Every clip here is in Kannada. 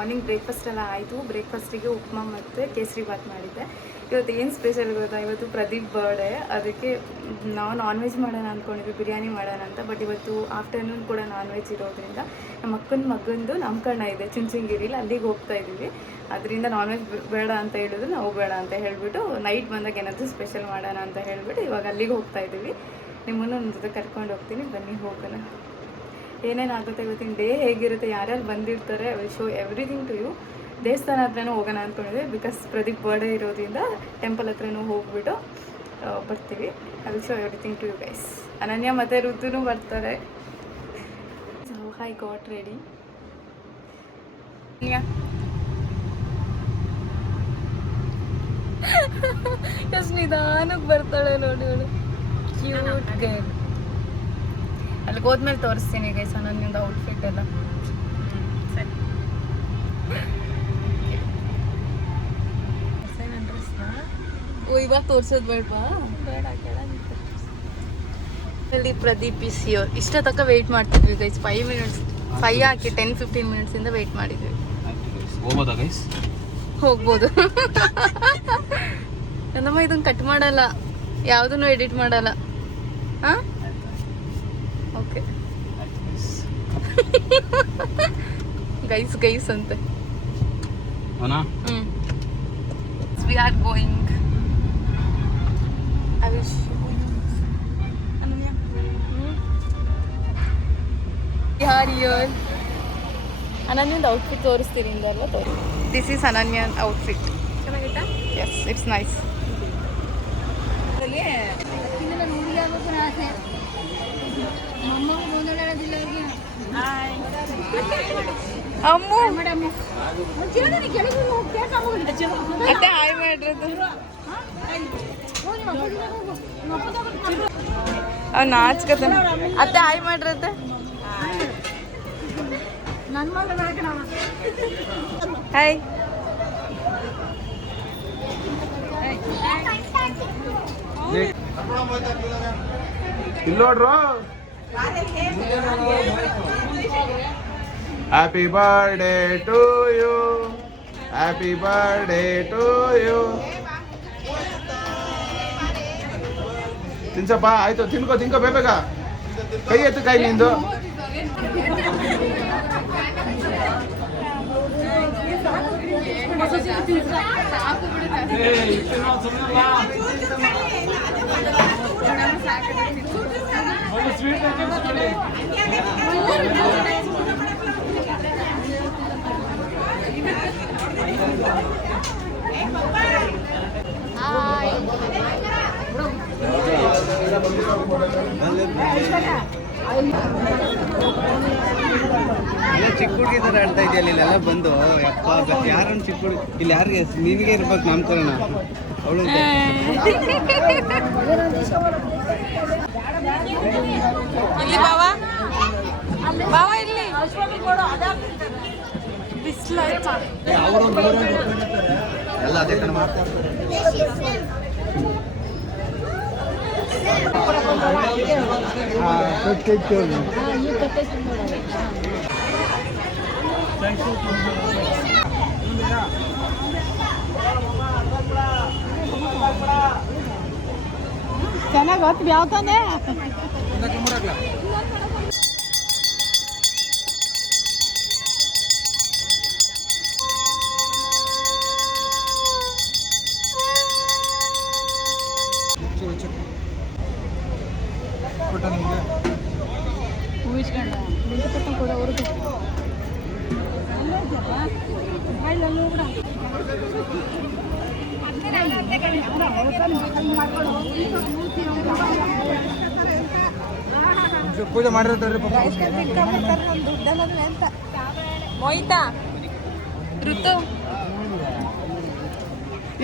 ಮಾರ್ನಿಂಗ್ ಬ್ರೇಕ್ಫಾಸ್ಟ್ ಎಲ್ಲ ಆಯಿತು. ಬ್ರೇಕ್ಫಾಸ್ಟಿಗೆ ಉಪ್ಮಾ ಮತ್ತು ಕೇಸರಿ ಬಾತ್ ಮಾಡಿದ್ದೆ. ಇವತ್ತು ಏನು ಸ್ಪೆಷಲ್ ಗೊತ್ತಾ, ಇವತ್ತು ಪ್ರದೀಪ್ ಬರ್ಡೇ. ಅದಕ್ಕೆ ನಾವು ನಾನ್ ವೆಜ್ ಮಾಡೋಣ ಅಂದ್ಕೊಂಡಿದ್ವಿ, ಬಿರಿಯಾನಿ ಮಾಡೋಣ ಅಂತ. ಬಟ್ ಇವತ್ತು ಆಫ್ಟರ್ನೂನ್ ಕೂಡ ನಾನ್ ವೆಜ್ ಇರೋದ್ರಿಂದ ನಮ್ಮ ಅಕ್ಕನ ಮಗಂದು ನಾಮಕರಣ ಇದೆ ಚುಂಚನಗಿರಿಲಿ, ಅಲ್ಲಿಗೆ ಹೋಗ್ತಾ ಇದ್ದೀವಿ. ಅದರಿಂದ ನಾನ್ ವೆಜ್ ಬೇಡ ಅಂತ ಹೇಳಿದ್ರು, ನಾವು ಬೇಡ ಅಂತ ಹೇಳಿಬಿಟ್ಟು ನೈಟ್ ಬಂದಾಗ ಏನಾದರೂ ಸ್ಪೆಷಲ್ ಮಾಡೋಣ ಅಂತ ಹೇಳಿಬಿಟ್ಟು ಇವಾಗ ಅಲ್ಲಿಗೆ ಹೋಗ್ತಾ ಇದ್ದೀವಿ. ನಿಮ್ಮನ್ನು ನನ್ನ ಜೊತೆ ಕರ್ಕೊಂಡು ಹೋಗ್ತೀನಿ, ಬನ್ನಿ ಹೋಗೋಣ. ಏನೇನಾಗುತ್ತೆ ಇವತ್ತಿನ ಡೇ ಹೇಗಿರುತ್ತೆ, ಯಾರ್ಯಾರು ಬಂದಿರ್ತಾರೆ, I will show everything to you. ದೇವಸ್ಥಾನ ಹತ್ರನೂ ಹೋಗೋಣ ಅಂದ್ಕೊಂಡಿದ್ದೆ, ಬಿಕಾಸ್ ಪ್ರದೀಪ್ ಬರ್ಡೇ ಇರೋದ್ರಿಂದ ಟೆಂಪಲ್ ಹತ್ರನೂ ಹೋಗ್ಬಿಟ್ಟು ಬರ್ತೀವಿ. I will show everything to you guys. Ananya ಮತ್ತು ಋತುನೂ ಬರ್ತಾರೆ. So I got ready. ಎಷ್ಟು ನಿಧಾನಕ್ಕೆ ಬರ್ತಾಳೆ ನೋಡಿ ಅವಳು, ಕ್ಯೂಟ್ ಗರ್ಲ್. ಅಲ್ಲಿಗೆ ಹೋದ್ಮೇಲೆ ತೋರಿಸ್ತೀನಿ ಗೈಸ್ ನನ್ನಿಂದ ಔಟ್ಫಿಟ್ ಎಲ್ಲ. ಸರಿ, ಇವಾಗ ತೋರ್ಸೋದು ಬೇಡವಾ? ಬೇಡ, ಇಲ್ಲಿ ಪ್ರದೀಪ್ ಇಸ್ ಹಿಯರ್. ಇಷ್ಟ ತನಕ ವೆಯ್ಟ್ ಮಾಡ್ತಿದ್ವಿ ಗೈಸ್. 5 ಮಿನಿಟ್ಸ್ 5 ಹಾಕಿ 10-15 ಮಿನಿಟ್ಸಿಂದ ವೆಯ್ಟ್ ಮಾಡಿದ್ವಿ. ಹೋಗ್ಬೋದಾ ಗೈಸ್? ಹೋಗ್ಬೋದು. ನಮ್ಮ ಇದನ್ನು ಕಟ್ ಮಾಡಲ್ಲ, ಯಾವುದನ್ನು ಎಡಿಟ್ ಮಾಡಲ್ಲ. ಹಾಂ, ಓಕೆ. ಗೈಸ್ ಅಂತೆ. We are going. I wish your year ಅನನ್ಯಂದು ಔಟ್ಫಿಟ್ ತೋರಿಸ್ತೀನಿ ಅಲ್ವಾ? ದಿಸ್ ಈಸ್ ಅನನ್ಯನ್ ಔಟ್ಫಿಟ್. ಚೆನ್ನಾಗಿತ್ತಾ? Yes, it's nice. ಅಮ್ಮು ಅತ್ತೆ ಹಾಯ್ ಮಾಡ್ರದು. ಅವ್ ನಾಚ್ಕತ. ಅತ್ತೆ ಹಾಯ್ ಮಾಡ್ರತ್ತೆ. ಹಾಯ್. ಇಲ್ಲೋಡ್ರು. Happy birthday to you, happy birthday to you. ತಿನ್ಸಪ್ಪ, ಆಯ್ತು ತಿನ್ಕೋ ಬೇಗ. ಕೈ ಎತ್ತು, ಕೈ ನಿಂದು. ಚಿಕ್ಕ ಹುಡುಗಿ ತರ ಆಡ್ತಾ ಇದೆಯಲ್ಲ ಇಲ್ಲೆಲ್ಲ ಬಂದು. ಯಾರನ್ನು ಚಿಕ್ಕ ಹುಡುಗಿ ಇಲ್ಲಿ ಯಾರಿಗೆ ನಿನಗೆ ಇರ್ಬೇಕು ನಾಮಕರಣ. ಅವಳು ಇಲ್ಲಿ ಬಾವ ಇಲ್ಲಿ ಬಿಸಿಲು ಎಲ್ಲ ಅದೇ ಕಣ ಮಾಡ್ತಾರೆ. ಚೆನ್ನಾಗಿ ಹೊತ್ತು ಯಾವ್ತಾನೆ. ಊಹಿಸ್ಕೊಂಡ ನಿಂತ ಕೂಡ ಅವ್ರಿಗೆ ಪೂಜೆ ಮಾಡಿರ್ತಾರೆ. ಮೋಹಿತಾ ಋತು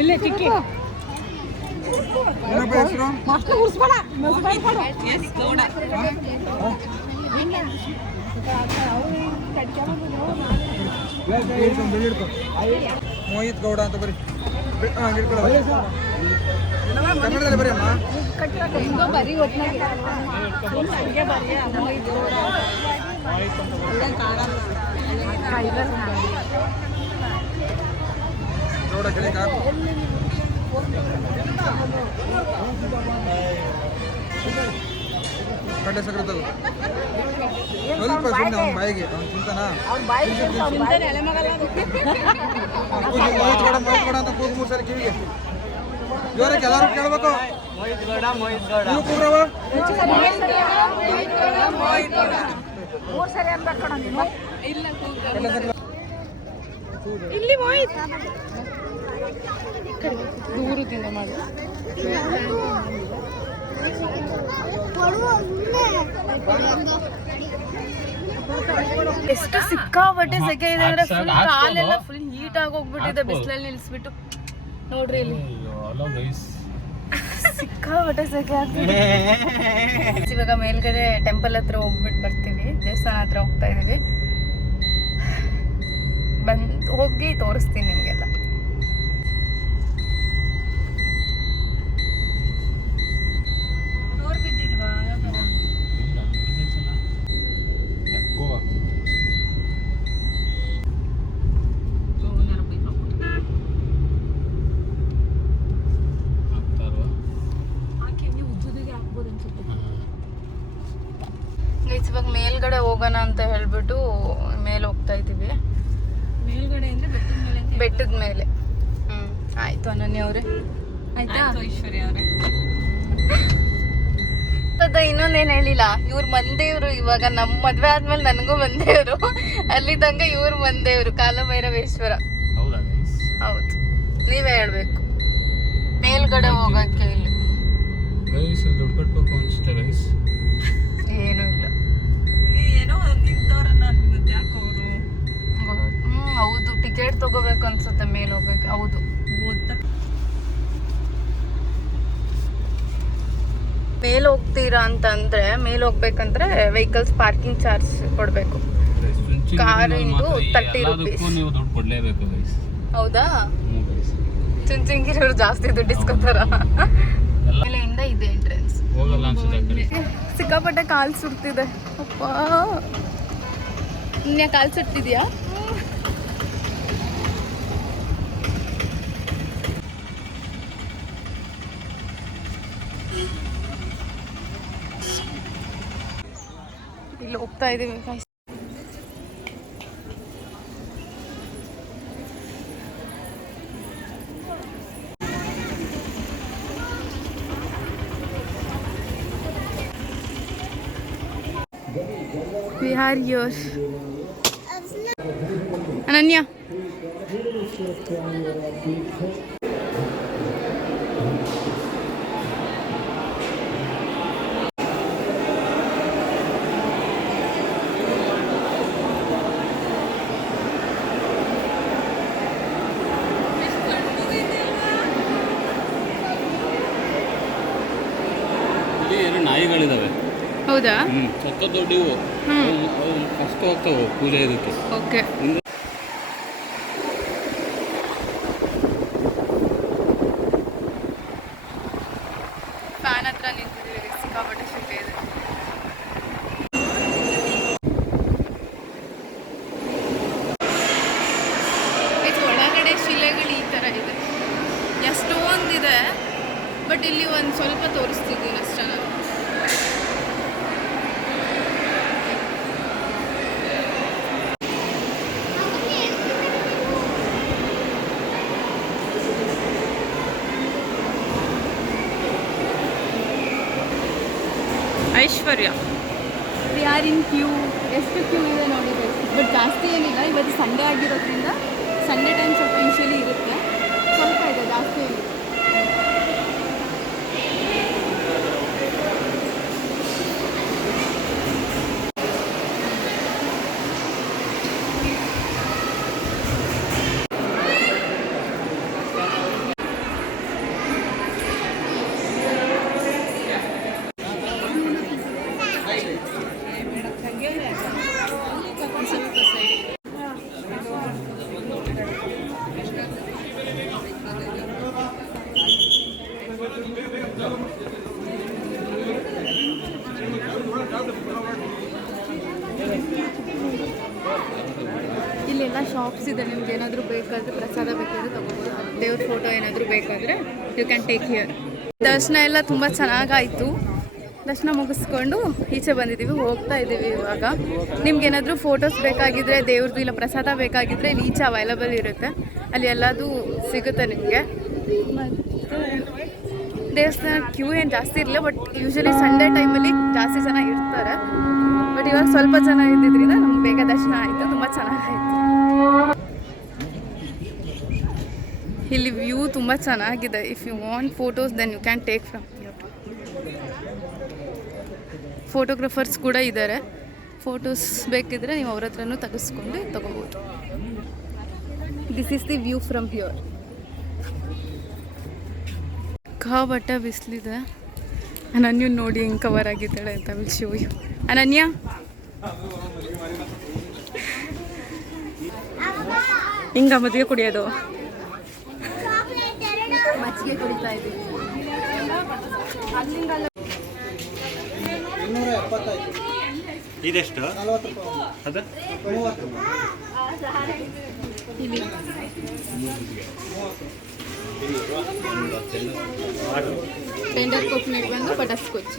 ಇಲ್ಲೇ ಟಿಕ್ಕಿ ಮಸ್ತ್ ಉರ್ಸ್ಬೇಡ. ಮೋಹಿತ್ ಗೌಡ ಅಂತ ಬರೀ ಕನ್ನಡದಲ್ಲಿ ಬರೀ ಅಮ್ಮ. ಬರೀ ಕಡ್ಲೆ ಸಕ್ಕರೆ ತಗೋ ಸ್ವಲ್ಪ ಸುಮ್ಮನೆ ಅವ್ನ ಬಾಯಿಗೆ ಅವ್ನು ತಿಂತಾನ ಮೋಹಿತ್ ಗೌಡ ಅಂತ ಕೂಗು 3 ಸಲ ಕಿವಿಗೆ ಜೋರಕ್ಕೆ ಎಲ್ಲರೂ ಕೇಳ್ಬೇಕು ನೀವು ಕೂಗ್ರವ ಇಲ್ಲಿ ಮೋಹಿತ್ ದೂರದಿಂದ ಮಾಡು. ಎಷ್ಟು ಸಿಕ್ಕಾಪಟ್ಟೆ ಸೆಕೆ ಇದೆ ಅಂದ್ರೆ ಫುಲ್ ಕಾಲೆಲ್ಲ ಫುಲ್ ಹೀಟ್ ಆಗಿ ಹೋಗ್ಬಿಟ್ಟಿದೆ ಬಿಸಿಲಲ್ಲಿ ನಿಲ್ಸ್ಬಿಟ್ಟು ನೋಡ್ರಿ ಇಲ್ಲಿ ಸಿಕ್ಕಾಪಟ್ಟೆ ಸೆಕೆ ಆಗ್ತಿದೆ. ಇವಾಗ ಮೇಲ್ಗಡೆ ಟೆಂಪಲ್ ಹತ್ರ ಹೋಗ್ಬಿಟ್ಟು ಬರ್ತೀವಿ, ದೇವಸ್ಥಾನ ಹತ್ರ ಹೋಗ್ತಾ ಇದೀವಿ. ಹೋಗಿ ತೋರಿಸ್ತೀನಿ ನಿಮ್ಗೆಲ್ಲ. ಇವಾಗ ಮೇಲ್ಗಡೆ ಹೋಗೋಣ ಅಂತ ಹೇಳ್ಬಿಟ್ಟು ಮೇಲೆ ಹೋಗ್ತಾ ಇದ್ದೀವಿ. ಮೇಲ್ಗಡೆ ಅಂದ್ರೆ ಬೆಟ್ಟದ ಮೇಲೆ. ಆಯ್ತು ಅನನ್ಯ ಅವ್ರೆ, ಆಯ್ತಾ ಐಶ್ವರ್ಯ ಅವ್ರೆ. ಇನ್ನೊಂದೇನ್ ಹೇಳಿಲ್ಲ, ಇವ್ರ ಮಂದೇವ್ರು. ಇವಾಗ ನಮ್ ಮದ್ವೆ ಆದ್ಮೇಲೆ ನನಗೂ ಮಂದೇವ್ರು, ಅಲ್ಲಿ ತನಕ ಇವ್ರ ಮಂದೇವ್ರು ಕಾಲಭೈರವೇಶ್ವರ. ಹೌದು, ನೀವೇ ಹೇಳ್ಬೇಕು. ಮೇಲ್ಗಡೆ ಹೋಗಕ್ಕೆ ಇಲ್ಲಿ ದುಡ್ಡು ಕಟ್ಬೇಕು ಅನ್ಸುತ್ತೆ ಗೈಸ್. ಏನು ಇಲ್ಲ, ಹೌದು ಟಿಕೆಟ್ ತಗೋಬೇಕು ಅನ್ಸುತ್ತೆ ಮೇಲೆ ಹೋಗ್ಬೇಕು. ಹೌದು, ಮೇಲ್ ಹೋಗ್ತೀರಾ ಅಂತಂದ್ರೆ ಮೇಲ್ ಹೋಗ್ಬೇಕಂದ್ರೆ ವೆಹಿಕಲ್ಸ್ ಪಾರ್ಕಿಂಗ್ ಚಾರ್ಜ್ ಕೊಡ್ಬೇಕು. ಕಾರಿಂದು 30 ರೂಪೀಸ್. ಹೌದಾ? ಚುಂಚುಂಗಿರೋರು ಜಾಸ್ತಿ ದುಡ್ಡು ಇಸ್ಕೊತಾರ. ಮೇಲೆಯಿಂದ ಇದೆ ಎಂಟ್ರೆನ್ಸ್. ಸಿಕ್ಕಾಪಟ್ಟೆ ಕಾಲ್ ಸುಡ್ತಿದೆ. ಅಪ್ಪ, ಇನ್ಯಾ ಕಾಲ್ ಸುಡ್ತಿದ್ಯಾ? ಇಲ್ಲಿ ಹೋಗ್ತಾ ಇದೀವಿ. We are here. Ananya. ನಾಯಿಗಳಿದಾವೆ. ಹೌದಾ? ಸಕ್ಕ ದೊಡ್ಡವು. ಫಸ್ಟ್ ಹೋಗ್ತಾವೆ ಪೂಜೆ ಇದಕ್ಕೆ. ಓಕೆ. ಫ್ಯಾನ್ ಹತ್ರ ನಿಂತಿದ್ದೀವಿ, ಸಿಕ್ಕಾಪಟ್ಟೆ ಶೆಕೆ ಇದೆ. ಒಳಗಡೆ ಶಿಲೆಗಳು ಈ ಥರ ಇದೆ, ಎಷ್ಟೊಂದಿದೆ. ಬಟ್ ಇಲ್ಲಿ ಒಂದು ಸ್ವಲ್ಪ ತೋರಿಸ್ತಿದ್ದೀನಿ ಅಷ್ಟೇ ನಾನು. Aishwarya. We are in queue. ಎಷ್ಟು ಕ್ಯೂ ಇದೆ ನೋಡಿದೆ, ಬಟ್ ಜಾಸ್ತಿ ಏನಿಲ್ಲ. ಇವತ್ತು ಸಂಡೇ ಆಗಿರೋದ್ರಿಂದ ಸಂಡೇ ಟೈಮ್ ಸ್ವಲ್ಪ ಯೂಶಲಿ ಇರುತ್ತೆ, ಸ್ವಲ್ಪ ಇದೆ, ಜಾಸ್ತಿ ಇಲ್ಲ. ಶಾಪ್ಸ್ ಇದೆ, ನಿಮ್ಗೆ ಏನಾದರೂ ಬೇಕಾದರೆ ಪ್ರಸಾದ ಬೇಕಾದರೆ ತೊಗೋಬೋದು. ದೇವ್ರ ಫೋಟೋ ಏನಾದರೂ ಬೇಕಾದರೆ ಯು ಕ್ಯಾನ್ ಟೇಕ್ ಹಿಯರ್. ದರ್ಶನ ಎಲ್ಲ ತುಂಬ ಚೆನ್ನಾಗಾಯಿತು. ದರ್ಶನ ಮುಗಿಸ್ಕೊಂಡು ಈಚೆ ಬಂದಿದ್ದೀವಿ, ಹೋಗ್ತಾ ಇದ್ದೀವಿ ಇವಾಗ. ನಿಮ್ಗೇನಾದರೂ ಫೋಟೋಸ್ ಬೇಕಾಗಿದ್ದರೆ, ದೇವ್ರದ್ದು ಇಲ್ಲ ಪ್ರಸಾದ ಬೇಕಾಗಿದ್ದರೆ ಇಲ್ಲಿ ಈಚೆ ಅವೈಲಬಲ್ ಇರುತ್ತೆ, ಅಲ್ಲಿ ಎಲ್ಲದೂ ಸಿಗುತ್ತೆ ನಿಮಗೆ. ಮತ್ತು ದೇವಸ್ಥಾನ ಕ್ಯೂ ಏನು ಜಾಸ್ತಿ ಇರಲಿಲ್ಲ, ಬಟ್ ಯೂಶ್ವಲಿ ಸಂಡೇ ಟೈಮಲ್ಲಿ ಜಾಸ್ತಿ ಜನ ಇರ್ತಾರೆ. ಬಟ್ ಇವಾಗ ಸ್ವಲ್ಪ ಜನ ಇದ್ದಿದ್ದರಿಂದ ನಮ್ಗೆ ಬೇಗ ದರ್ಶನ ಆಯಿತು, ತುಂಬ ಚೆನ್ನಾಗಾಯಿತು. ಇಲ್ಲಿ ವ್ಯೂ ತುಂಬ ಚೆನ್ನಾಗಿದೆ. If you want photos then you can take from here. Photographers ಕೂಡ ಇದ್ದಾರೆ, ಫೋಟೋಸ್ ಬೇಕಿದ್ರೆ ನೀವು ಅವ್ರ ಹತ್ರನೂ ತೆಗೆಸ್ಕೊಂಡು ತೊಗೋಬೋದು. This is the view from here. ಬಟ್ಟ ಬಿಸಿಲಿದೆ. ಅನನ್ಯ ನೋಡಿ ಹೆಂಗೆ ಕವರ್ ಆಗಿದ್ದಾಳೆ ಅಂತ ವಿಲ್ ಶೋ ಯು. ಅನನ್ಯ ಹಿಂಗ ಮದುವೆ ಕುಡಿಯೋದು, ಮಜ್ಜಿಗೆ ಕುಡಿತಾ ಇದ್ದೀವಿ. 275 ಇದೆಷ್ಟು 40 ರೂಪಾಯಿ ಅದು 30 ಇಲ್ಲಿ ಟೆಂಡರ್ ಕೋಕೋನಟ್ ಬಂದು ಬಟರ್ ಸ್ಕಾಚ್.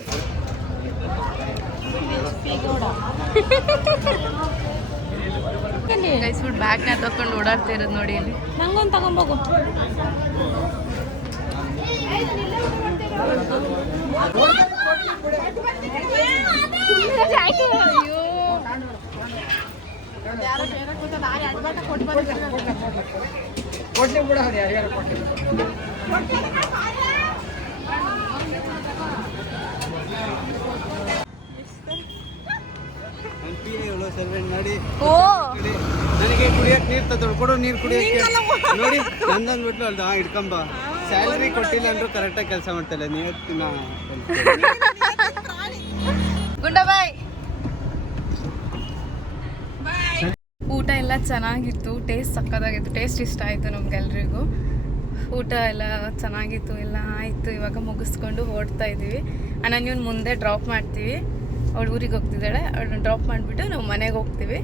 ಗೈಸ್ ಫುಡ್ ಬ್ಯಾಗ್ನ ತಗೊಂಡು ಓಡಾಡ್ತಾ ಇರೋದು ನೋಡಿ. ಇಲ್ಲಿ ನಂಗೊಂದು ತಗೊಂಬೋಗು. ಅಯ್ಯೋ ಕೊಡ್ಲಿ ಬಿಡ, ಯಾರ್ಯಾರು ಕೊಡ್ಲಿ. ನೋಡಿ ಓ ನನಗೆ ಕುಡಿಯಕ್ಕೆ ನೀರು ತಗೊಂಡು ಕೊಡು, ನೀರು ಕುಡಿಯೋಕ್ಕೆ ನೋಡಿ ನಂದೊಂದು ಬಿಟ್ಲು ಅಲ್ದ ಹಿಡ್ಕೊಂಬ. ಸ್ಯಾಲ್ರಿ ಕೊಟ್ಟಿಲ್ಲ ಅಂದ್ರೂ ಕರೆಕ್ಟಾಗಿ ಕೆಲಸ ಮಾಡ್ತಾಯಿಲ್ಲ. ನೀವತ್ತಿನ ಗುಂಡಾಬಾಯ್. ಊಟ ಎಲ್ಲ ಚೆನ್ನಾಗಿತ್ತು, ಟೇಸ್ಟ್ ಸಕ್ಕತ್ತಾಗಿತ್ತು, ಟೇಸ್ಟ್ ಇಷ್ಟ ಆಯಿತು ನಮ್ಗೆಲ್ರಿಗೂ. ಊಟ ಎಲ್ಲ ಚೆನ್ನಾಗಿತ್ತು, ಎಲ್ಲ ಆಯಿತು. ಇವಾಗ ಮುಗಿಸ್ಕೊಂಡು ಹೊರಡ್ತಾ ಇದ್ದೀವಿ. ಅನನ್ಯನ ಮುಂದೆ ಡ್ರಾಪ್ ಮಾಡ್ತೀವಿ, ಅವಳು ಊರಿಗೆ ಹೋಗ್ತಿದ್ದಾಳೆ, ಅವಳನ್ನ ಡ್ರಾಪ್ ಮಾಡಿಬಿಟ್ಟು ನಾವು ಮನೆಗೆ ಹೋಗ್ತೀವಿ.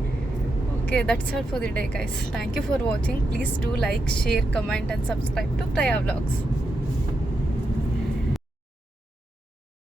Okay, that's all for the day guys. Thank you for watching. Please do like, share, comment and subscribe to Praya vlogs.